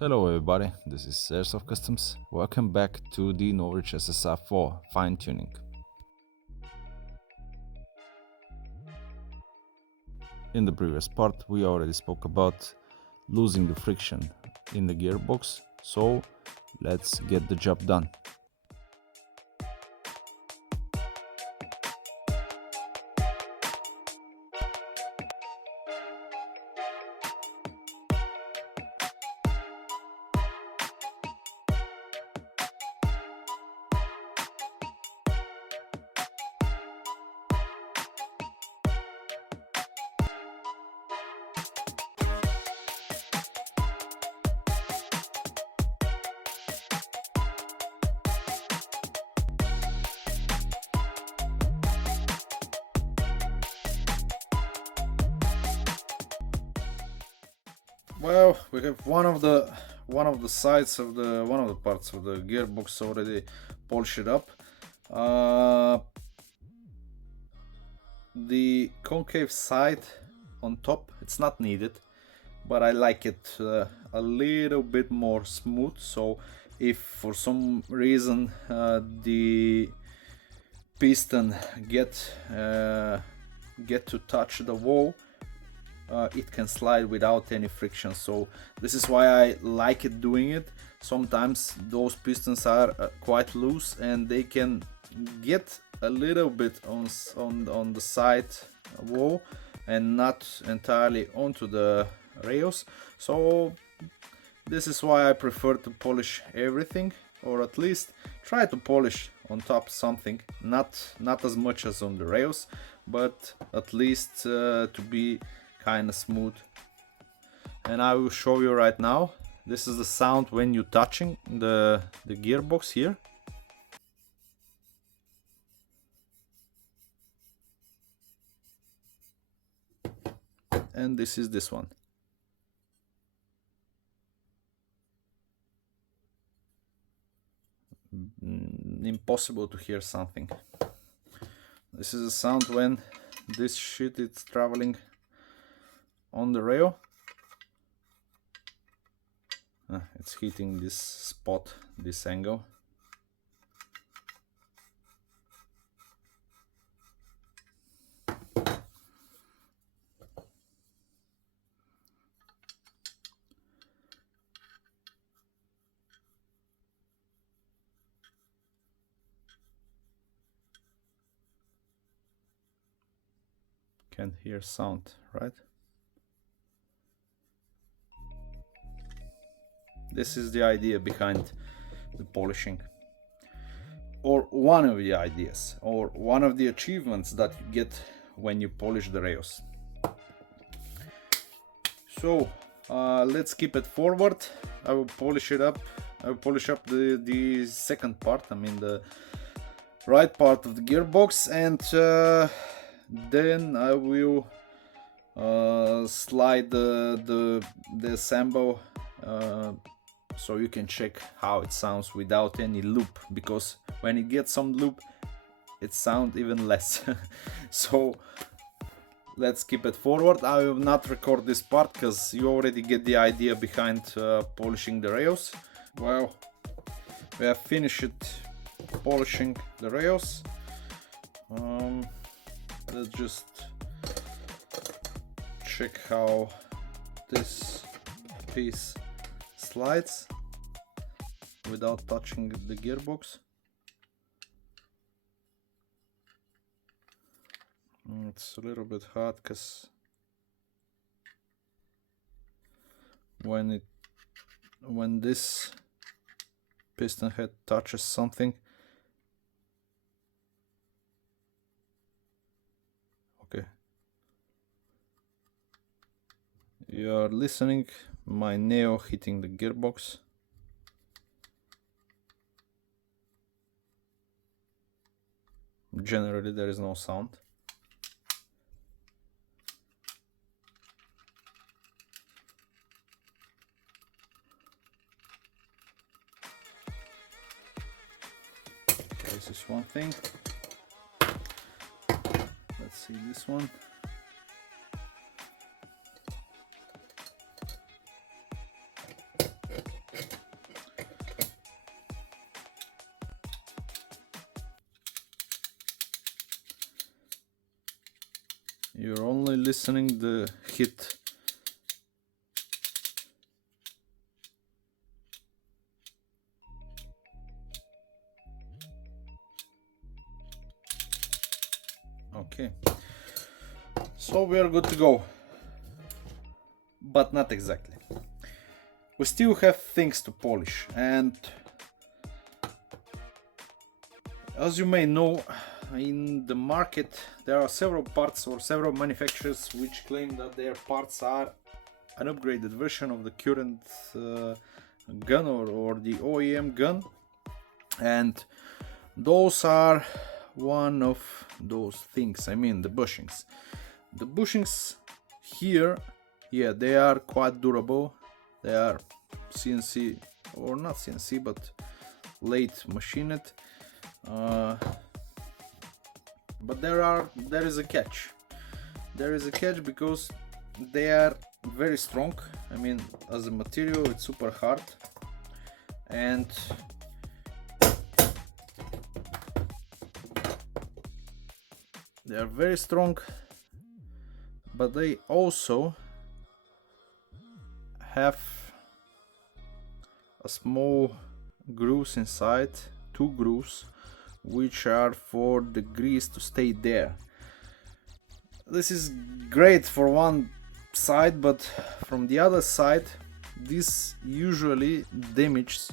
Hello everybody, this is Airsoft Customs. Welcome back to the Novritsch SSR4 fine tuning. In the previous part we already spoke about losing the friction in the gearbox, so let's get the job done. Well, we have one of the sides of the one of the parts of the gearbox already polished up. The concave side on top, it's not needed, but I like it a little bit more smooth. So if for some reason the piston get to touch the wall, it can slide without any friction. So this is why I like it doing it. Sometimes those pistons are quite loose and they can get a little bit on the side wall and not entirely onto the rails. So this is why I prefer to polish everything, or at least try to polish on top something, not as much as on the rails, but at least to be kind of smooth. And I will show you right now. This is the sound when you're touching the gearbox here. And this is this one. Impossible to hear something. This is the sound when this shit is traveling on the rail. It's hitting this spot, this angle. Can hear sound, right? This is the idea behind the polishing, or one of the ideas, or one of the achievements that you get when you polish the rails. So let's keep it forward. I will polish it up. I will polish up the second part, I mean the right part of the gearbox, and then I will slide the assemble so you can check how it sounds without any loop, because when it gets some loop it sounds even less. So let's keep it forward. I will not record this part because you already get the idea behind polishing the rails. Well, we have finished polishing the rails. Let's just check how this piece slides without touching the gearbox. It's a little bit hard because when this piston head touches something, okay, you are listening my nail hitting the gearbox. Generally there is no sound. This is one thing. Let's see this one. listening the hit. Okay, so we are good to go, but not exactly. We still have things to polish, and as you may know, in the market there are several parts or several manufacturers which claim that their parts are an upgraded version of the current gun or the OEM gun, and those are one of those things. I mean, the bushings. The bushings here, yeah, they are quite durable. They are CNC, or not CNC, but late machined. But there is a catch. There is a catch because they are very strong. I mean, as a material, it's super hard, and they are very strong, but they also have a small grooves inside, two grooves, which are for the grease to stay there. This is great for one side, but from the other side, this usually damages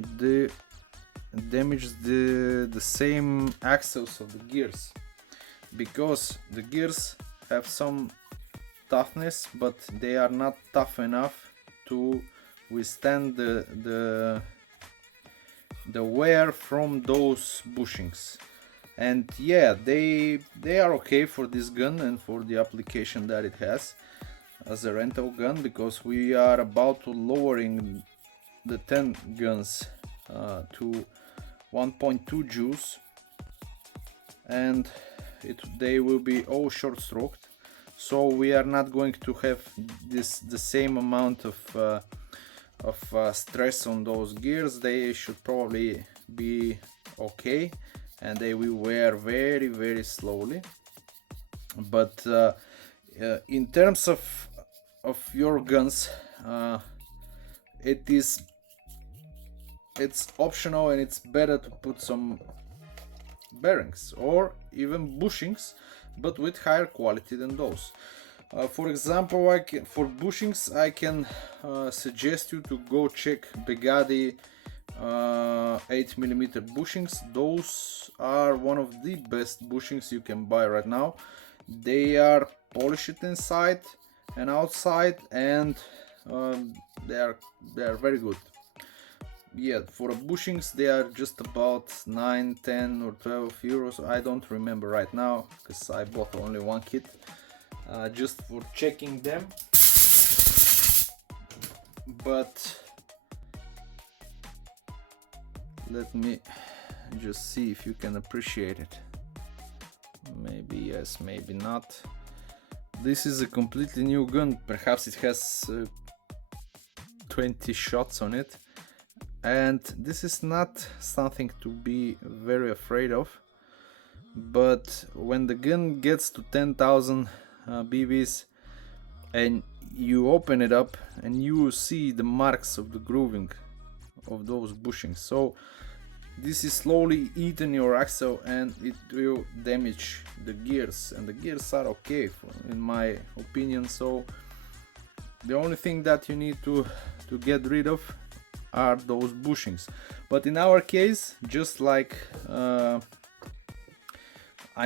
the same axles of the gears, because the gears have some toughness, but they are not tough enough to withstand the wear from those bushings. And yeah, they are okay for this gun and for the application that it has as a rental gun, because we are about to lowering the 10 guns to 1.2 joules, and they will be all short stroked, so we are not going to have the same amount of stress on those gears. They should probably be okay, and they will wear very, very slowly. But in terms of your guns, it's optional, and it's better to put some bearings or even bushings, but with higher quality than those. For example, for bushings I can suggest you to go check Begadi 8mm bushings. Those are one of the best bushings you can buy right now. They are polished inside and outside, and they are very good. Yeah, for bushings they are just about 9, 10 or 12 euros. I don't remember right now because I bought only one kit just for checking them. But let me just see if you can appreciate it. Maybe yes, maybe not. This is a completely new gun. Perhaps it has 20 shots on it, and this is not something to be very afraid of. But when the gun gets to 10,000 BBs and you open it up, and you will see the marks of the grooving of those bushings. So this is slowly eating your axle, and it will damage the gears, and the gears are okay in my opinion. So the only thing that you need to get rid of are those bushings. But in our case, just like I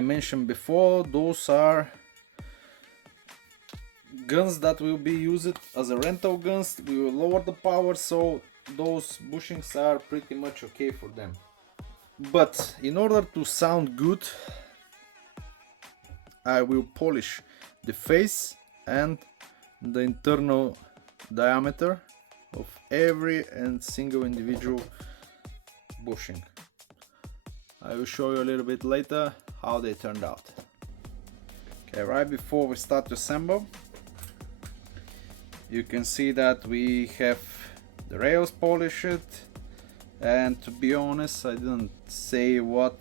mentioned before, those are guns that will be used as a rental guns. We will lower the power, so those bushings are pretty much okay for them. But in order to sound good, I will polish the face and the internal diameter of every and single individual bushing. I will show you a little bit later how they turned out. Okay, right before we start to assemble, you can see that we have the rails polished, and to be honest, I didn't say what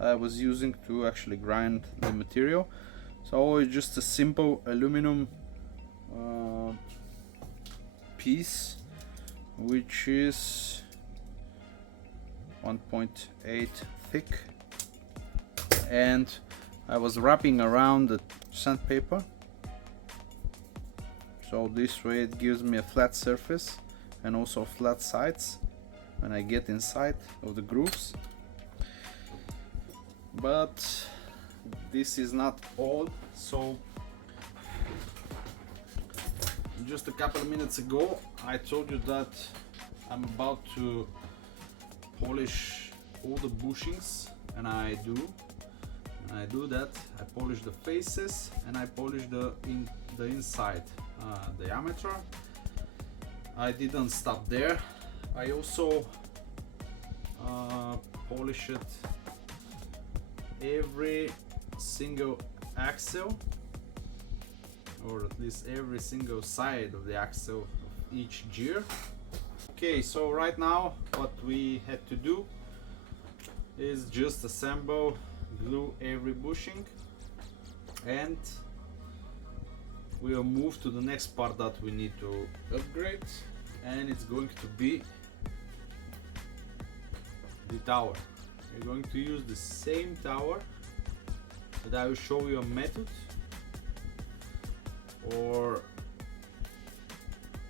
I was using to actually grind the material. So it's just a simple aluminum piece, which is 1.8 thick, and I was wrapping around the sandpaper, so this way it gives me a flat surface and also flat sides when I get inside of the grooves. But this is not all. So just a couple of minutes ago I told you that I'm about to polish all the bushings, and I do that. I polish the faces and I polish the inside diameter. I didn't stop there. I also polish it every single axle, or at least every single side of the axle of each gear. Okay, so right now what we had to do is just assemble, glue every bushing, and we'll move to the next part that we need to upgrade, and it's going to be the tower. We're going to use the same tower, but I will show you a method or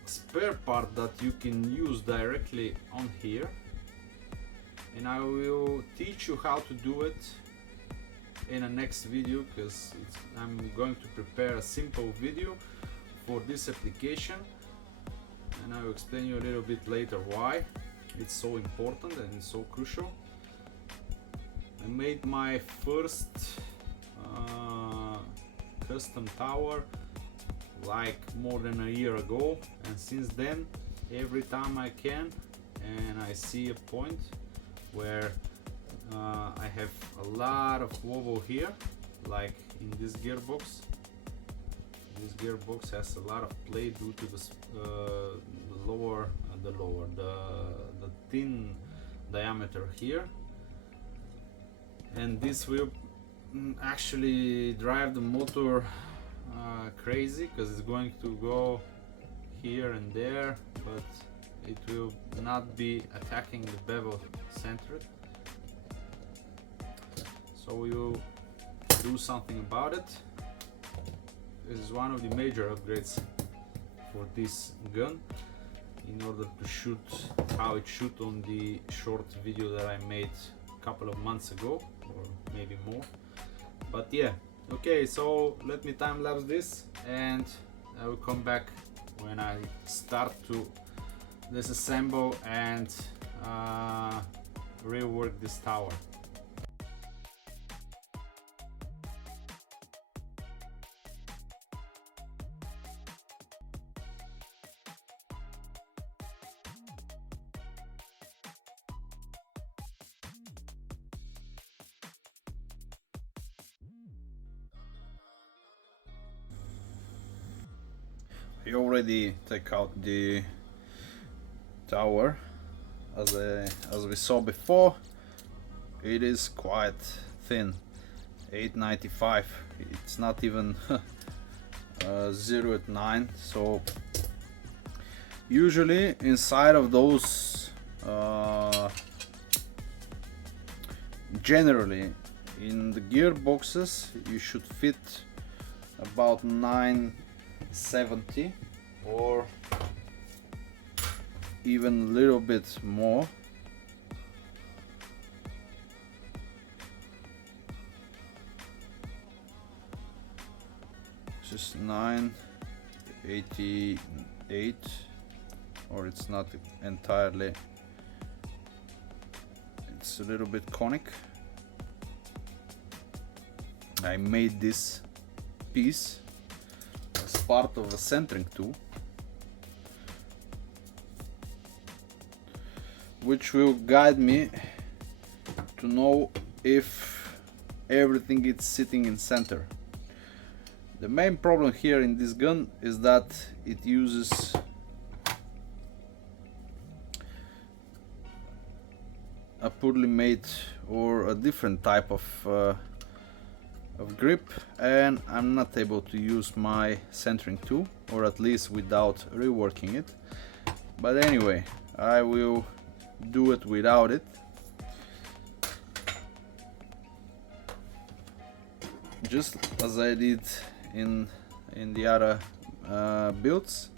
spare part that you can use directly on here, and I will teach you how to do it in a next video, because I'm going to prepare a simple video for this application, and I will explain you a little bit later why it's so important and it's so crucial. I made my first custom tower like more than a year ago, and since then every time I can and I see a point where I have a lot of wobble here, like in this gearbox. This gearbox has a lot of play due to the thin diameter here, and this will actually drive the motor crazy, because it's going to go here and there, but it will not be attacking the bevel centered. So we will do something about it. This is one of the major upgrades for this gun, in order to shoot how it shoot on the short video that I made a couple of months ago, or maybe more. But yeah, okay, so let me time lapse this, and I will come back when I start to disassemble and rework this tower. I already take out the tower. As we saw before, it is quite thin, 895. It's not even 0 at 9. So usually inside of those, generally in the gearboxes, you should fit about 970 or even a little bit more. Just 988, or it's not entirely, it's a little bit conic. I made this piece as part of a centering tool, which will guide me to know if everything is sitting in center. The main problem here in this gun is that it uses a poorly made or a different type of grip, and I'm not able to use my centering tool, or at least without reworking it. But anyway, I will do it without it. Just as I did in the other builds.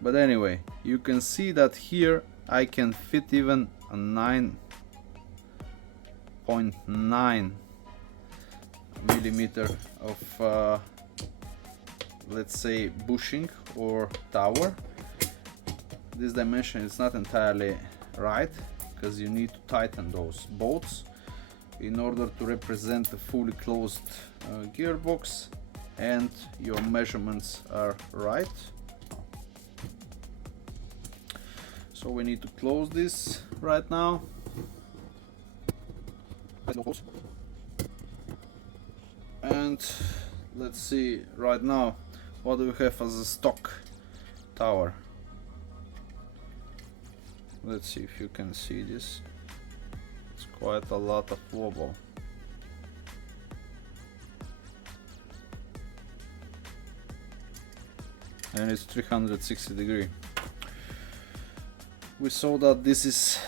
But anyway, you can see that here I can fit even a 9.9 millimeter of let's say bushing or tower. This dimension is not entirely right, because you need to tighten those bolts in order to represent a fully closed gearbox, and your measurements are right. So we need to close this right now. And let's see right now what do we have as a stock tower. Let's see if you can see this. It's quite a lot of wobble. And it's 360 degree. We saw that this is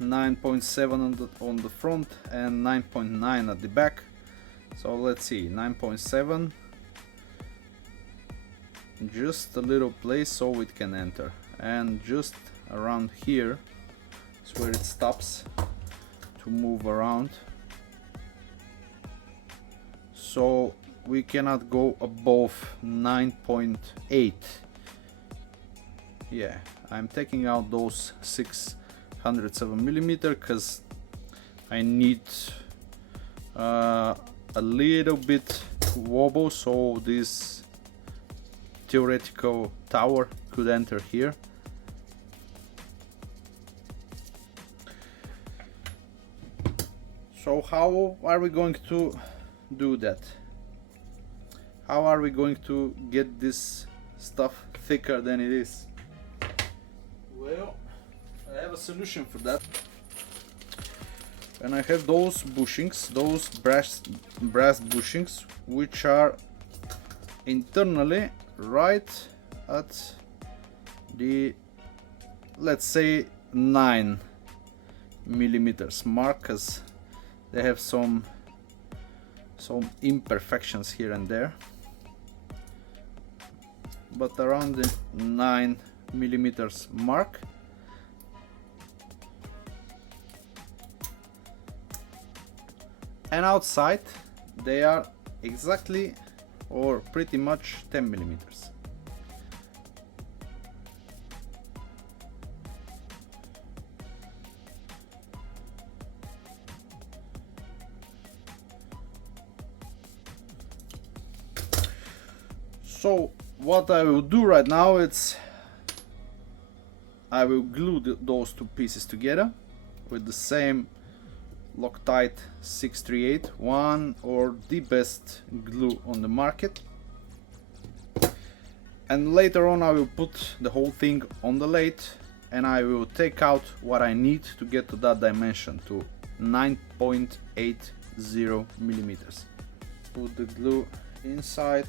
9.7 on the front and 9.9 at the back. So let's see, 9.7, just a little place so it can enter, and just around here is where it stops to move around. So we cannot go above 9.8. Yeah, I'm taking out those 607 millimeter because I need a little bit wobble so this theoretical tower could enter here. So how are we going to do that? How are we going to get this stuff thicker than it is? Well, I have a solution for that. And I have those bushings, those brass bushings, which are internally right at the, let's say, 9 millimeters mark, because they have some imperfections here and there, but around the 9 millimeters mark. And outside they are exactly or pretty much 10 millimeters. So what I will do right now is I will glue those two pieces together with the same Loctite 638, one or the best glue on the market. And later on I will put the whole thing on the lathe and I will take out what I need to get to that dimension, to 9.80 millimeters. Put the glue inside.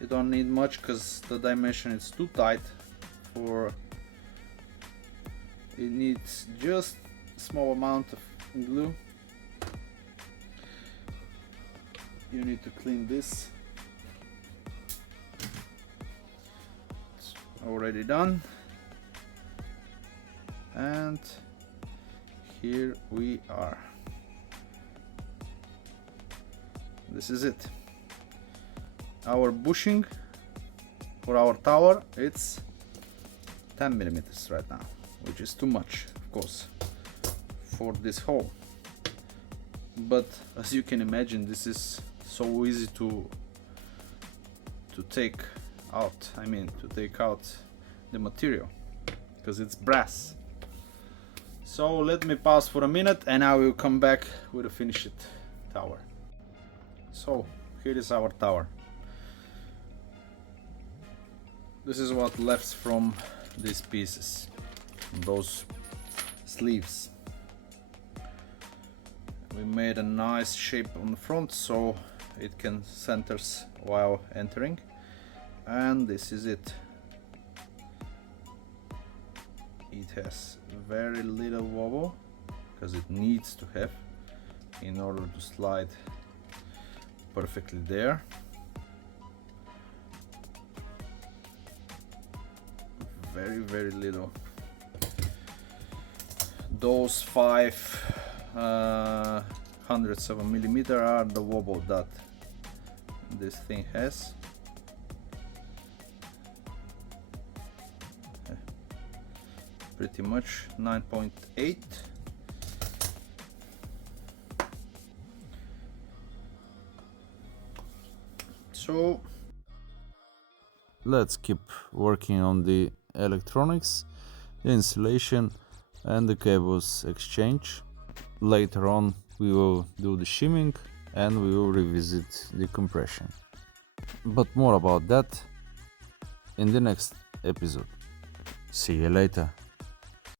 You don't need much because the dimension is too tight for it. Needs just a small amount of glue. You need to clean this. It's already done. And here we are. This is it. Our bushing for our tower, it's 10 millimeters right now, which is too much, of course, for this hole. But as you can imagine, this is so easy to take out. I mean, to take out the material because it's brass. So let me pause for a minute and I will come back with a finished tower. So here is our tower. This is what left from these pieces, those sleeves. We made a nice shape on the front so it can centers while entering, and this is it. It has very little wobble because it needs to have in order to slide perfectly there. Very little. Those 5/100 of a millimeter are the wobble that this thing has. Pretty much 9.8. So let's keep working on the electronics, the installation and the cables exchange. Later on we will do the shimming and we will revisit the compression. But more about that in the next episode. See you later.